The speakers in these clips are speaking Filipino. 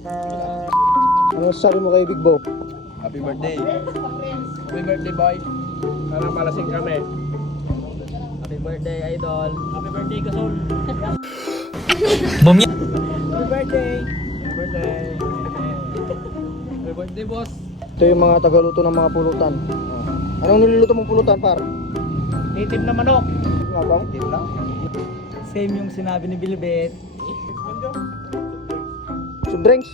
Ano sabi mo kay Big Bo? Happy birthday. Happy birthday, boy. Sana malasing kami. Happy birthday, idol. Happy birthday, Kasol. Bumi. Happy birthday. Happy birthday. Happy birthday, boss. Ito yung mga tagaluto ng mga pulutan. Anong niluluto mong pulutan, par? Native na manok. Nga bang? Same yung sinabi ni Bilibet. Soft drinks?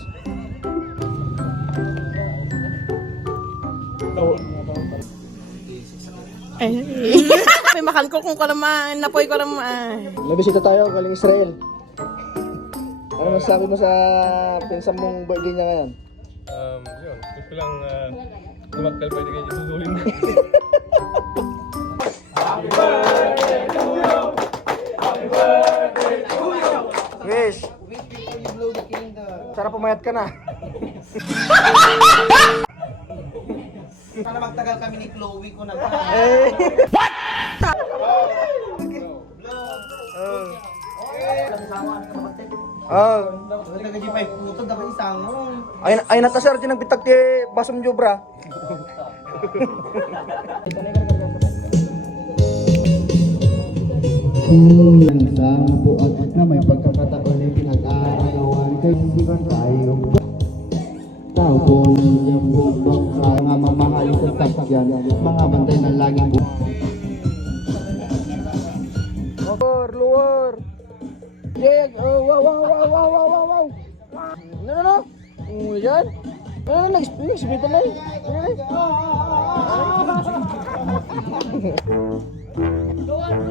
May makan ko kung naman, napoy ko naman. Nabisita tayo galing Israel. Ano masasabi mo sa pinsan mong birthday niya ngayon? Yun. Gusto lang lumagkal pwede kayo isusulin mo. Wish! Sana pumayat ka na. Sana magtagal kami ni Chloe ko na. Eh. What? Oh. Ay nata sir, tinagbitak ti basom jubra. Sa buat na may pagkakataon ay pinag-aarawan kay hindi ba tayo tao po yung bundok sa mga mamahal sa sakyan mga bantay na laging Luar. Yeah, oh, wow. No. Yan. Nag-speak dito na. Luar.